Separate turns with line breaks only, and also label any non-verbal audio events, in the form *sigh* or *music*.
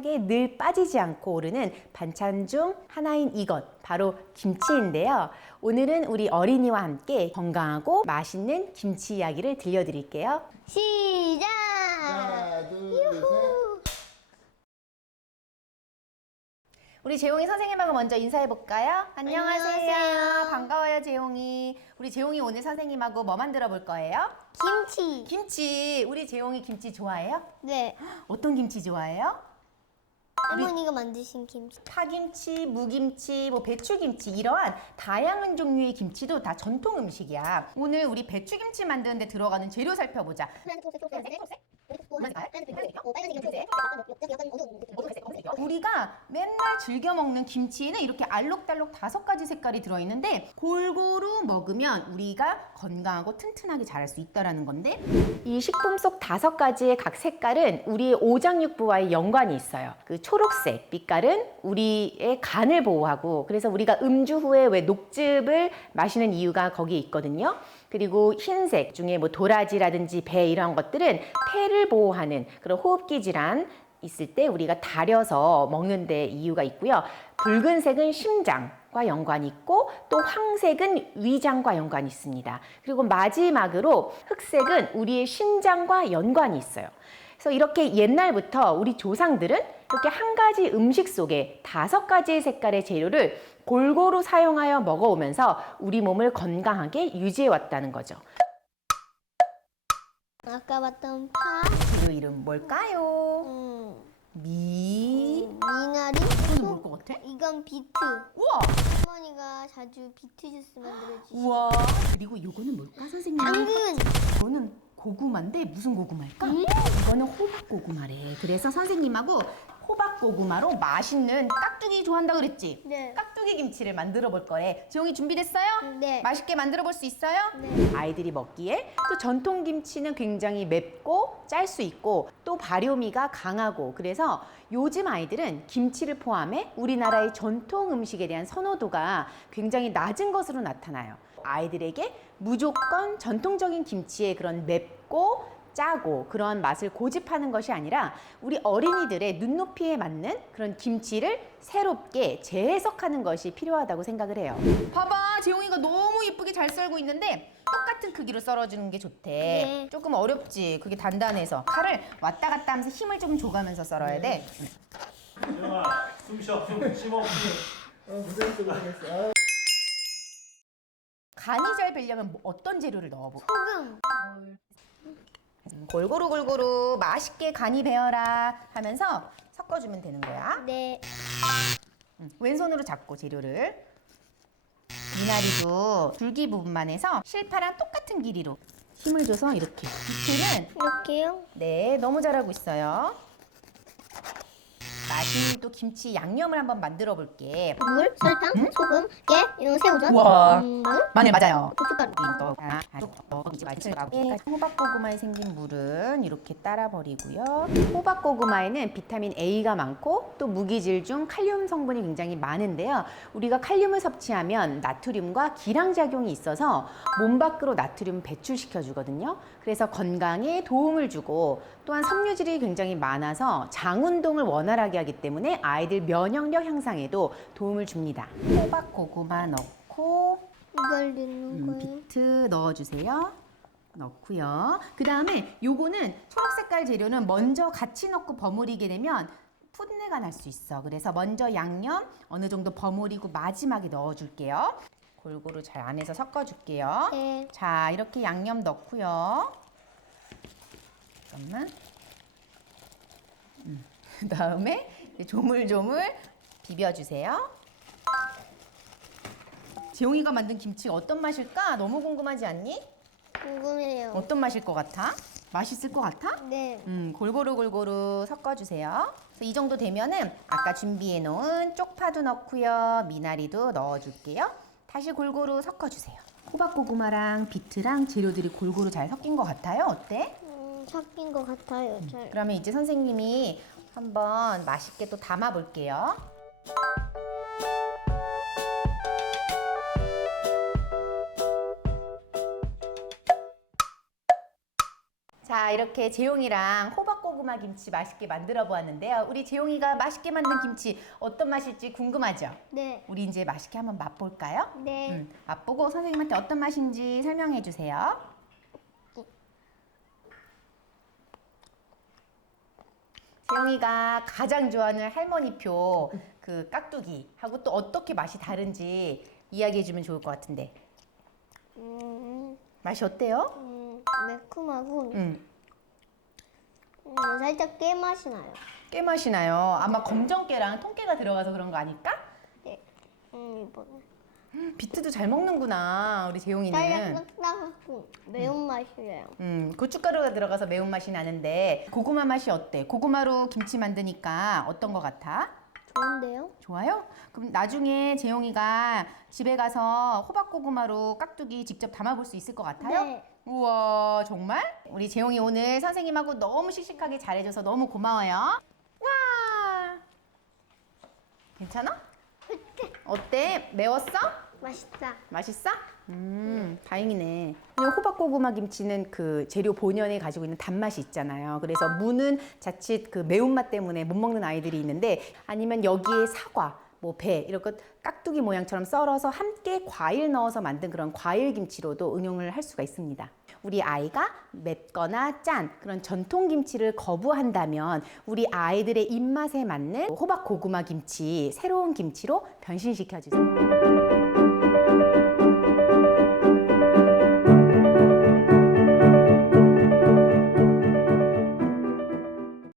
식탁에 늘 빠지지 않고 오르는 반찬 중 하나인 이것, 바로 김치인데요. 오늘은 우리 어린이와 함께 건강하고 맛있는 김치 이야기를 들려드릴게요.
시작!
하나, 둘,
우리 재용이 선생님하고 먼저 인사해 볼까요?
안녕하세요.
반가워요, 재용이. 우리 재용이 오늘 선생님하고 뭐 만들어 볼 거예요?
김치.
김치. 우리 재용이 김치 좋아해요?
네.
어떤 김치 좋아해요?
할머니가 만드신 김치.
파김치, 무김치, 뭐 배추김치 이러한 다양한 종류의 김치도 다 전통 음식이야. 오늘 우리 배추김치 만드는데 들어가는 재료 살펴보자. 우리가 맨날 즐겨 먹는 김치에는 이렇게 알록달록 다섯 가지 색깔이 들어있는데 골고루 먹으면 우리가 건강하고 튼튼하게 자랄 수 있다라는 건데 이 식품 속 다섯 가지의 각 색깔은 우리의 오장육부와의 연관이 있어요. 그 초록색 빛깔은 우리의 간을 보호하고 그래서 우리가 음주 후에 왜 녹즙을 마시는 이유가 거기에 있거든요. 그리고 흰색 중에 뭐 도라지라든지 배 이런 것들은 폐를 보호하는 그런 호흡기 질환 있을 때 우리가 달여서 먹는 데 이유가 있고요. 붉은색은 심장과 연관이 있고 또 황색은 위장과 연관이 있습니다. 그리고 마지막으로 흑색은 우리의 신장과 연관이 있어요. 그래서 이렇게 옛날부터 우리 조상들은 이렇게 한 가지 음식 속에 다섯 가지의 색깔의 재료를 골고루 사용하여 먹어오면서 우리 몸을 건강하게 유지해 왔다는 거죠.
아까 봤던 파.
재료 이름 뭘까요?
음.
미.
미나리.
이건 뭘것 같아?
이건 비트.
우와!
할머니가 자주 비트 주스 만들어 주시.
우와! 그리고 이거는 뭘까, 선생님?
당근.
이거는 고구마인데 무슨 고구마일까? 이거는 호박 고구마래. 그래서 선생님하고 호박 고구마로 맛있는 깍두기 좋아한다 그랬지?
네.
깍두기 김치를 만들어 볼 거래. 지용이 준비됐어요?
네.
맛있게 만들어 볼 수 있어요?
네.
아이들이 먹기에 또 전통 김치는 굉장히 맵고 짤 수 있고 또 발효미가 강하고 그래서 요즘 아이들은 김치를 포함해 우리나라의 전통 음식에 대한 선호도가 굉장히 낮은 것으로 나타나요. 아이들에게 무조건 전통적인 김치의 그런 맵고 짜고 그런 맛을 고집하는 것이 아니라 우리 어린이들의 눈높이에 맞는 그런 김치를 새롭게 재해석하는 것이 필요하다고 생각을 해요. 봐봐, 재용이가 너무 예쁘게 잘 썰고 있는데 똑같은 크기로 썰어주는 게 좋대.
네.
조금 어렵지. 그게 단단해서 칼을 왔다 갔다 하면서 힘을 조금 줘가면서 썰어야 돼.
영아 숨 쉬어 숨 쉬어
어, 고생했어, 고생했어.
간이 잘 배려면 뭐 어떤 재료를 넣어볼까?
소금.
음, 골고루 골고루 맛있게 간이 배어라 하면서 섞어주면 되는 거야.
네.
음, 왼손으로 잡고 재료를 미나리도 줄기 부분만 해서 실파랑 똑같은 길이로 힘을 줘서 이렇게 비트는
이렇게요.
네 너무 잘하고 있어요 맛있는 또 김치 양념을 한번 만들어 볼게
물, 설탕, 소금, 깨, 이런 거 새우젓.
우와.
음, 마늘,
마늘 맞아요
고춧가루.
호박고구마에 생긴 물은 이렇게 따라 버리고요. 호박고구마에는 비타민 A가 많고 또 무기질 중 칼륨 성분이 굉장히 많은데요. 우리가 칼륨을 섭취하면 나트륨과 기량 작용이 있어서 몸 밖으로 나트륨 배출시켜 주거든요. 그래서 건강에 도움을 주고 또한 섬유질이 굉장히 많아서 장 운동을 원활하게 하기 때문에 아이들 면역력 향상에도 도움을 줍니다. 호박 고구마 넣고
이걸 넣는
음,
거예요.
비트 넣어주세요. 넣고요. 그 다음에 요거는 초록 색깔 재료는 먼저 같이 넣고 버무리게 되면 풋내가 날 수 있어. 그래서 먼저 양념 어느 정도 버무리고 마지막에 넣어줄게요. 골고루 잘 안에서 섞어줄게요.
네.
자, 이렇게 양념 넣고요. 잠깐만. 음, 그 *laughs* 다음에 조물조물 비벼주세요. 지용이가 만든 김치가 어떤 맛일까? 너무 궁금하지 않니?
궁금해요.
어떤 맛일 것 같아? 맛있을 것 같아?
네.
음, 골고루 골고루 섞어주세요. 그래서 이 정도 되면은 아까 준비해 놓은 쪽파도 넣고요. 미나리도 넣어줄게요. 다시 골고루 섞어주세요. 호박고구마랑 비트랑 재료들이 골고루 잘 섞인 것 같아요. 어때?
음, 섞인 것 같아요. 잘.
그러면 이제 선생님이 한번 맛있게 또 담아 볼게요. 자, 이렇게 재용이랑 호박 고구마 김치 맛있게 만들어 보았는데요. 우리 재용이가 맛있게 만든 김치 어떤 맛일지 궁금하죠?
네.
우리 이제 맛있게 한번 맛볼까요?
네.
음, 맛보고 선생님한테 어떤 맛인지 설명해 주세요. 재용이가 가장 좋아하는 할머니표 그 깍두기 하고 또 어떻게 맛이 다른지 이야기해 주면 좋을 것 같은데
음,
맛이 어때요?
음, 매콤하고
음,
음, 살짝 깨 맛이 나요.
깨 맛이 나요. 아마 검정깨랑 통깨가 들어가서 그런 거 아닐까?
네. 음, 이번에
비트도 잘 먹는구나 우리 재용이는.
살짝 딱딱하고 매운 맛이에요.
음, 고춧가루가 들어가서 매운 맛이 나는데 고구마 맛이 어때? 고구마로 김치 만드니까 어떤 거 같아?
좋은데요?
좋아요? 그럼 나중에 재용이가 집에 가서 호박고구마로 깍두기 직접 담아볼 수 있을 것 같아요?
네.
우와 정말? 우리 재용이 오늘 선생님하고 너무 씩씩하게 잘해줘서 너무 고마워요. 와 괜찮아? *laughs* 어때? 매웠어?
맛있다.
맛있어? 음, 다행이네. 호박고구마 김치는 그 재료 본연에 가지고 있는 단맛이 있잖아요. 그래서 무는 자칫 그 매운맛 때문에 못 먹는 아이들이 있는데 아니면 여기에 사과, 뭐 배 이런 것 깍두기 모양처럼 썰어서 함께 과일 넣어서 만든 그런 과일 김치로도 응용을 할 수가 있습니다. 우리 아이가 맵거나 짠 그런 전통 김치를 거부한다면 우리 아이들의 입맛에 맞는 호박 고구마 김치 새로운 김치로 변신시켜 주세요.